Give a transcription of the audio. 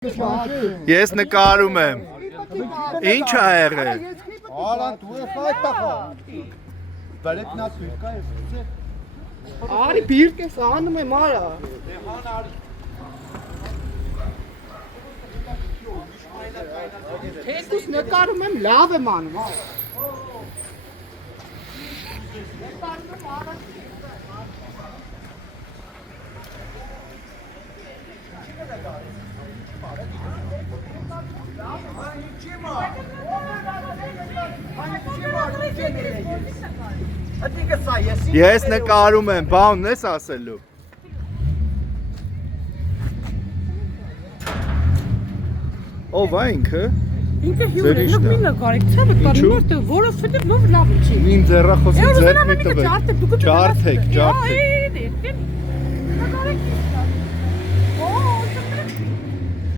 Ես նկարում եմ։ Ինչ ա եղել։ Արան դու ես այդ տախա։ Բերետնա սույկա ես։ Արի բիրտ ես անում եմ արա։ Թեկուս նկարում եմ լավ եմ անում արա։ Նկարում եմ արա։ Ես նկարում եմ, բանն ես ասելու։ Ով է ինքը։ Ինքը հյուր է, լավ մի նկարեք, ցավը կար, որովհետև լավ չի։ Ինձ ձեռախոսի ձեռք մի տվեք։ Ջարդեք, ջարդեք։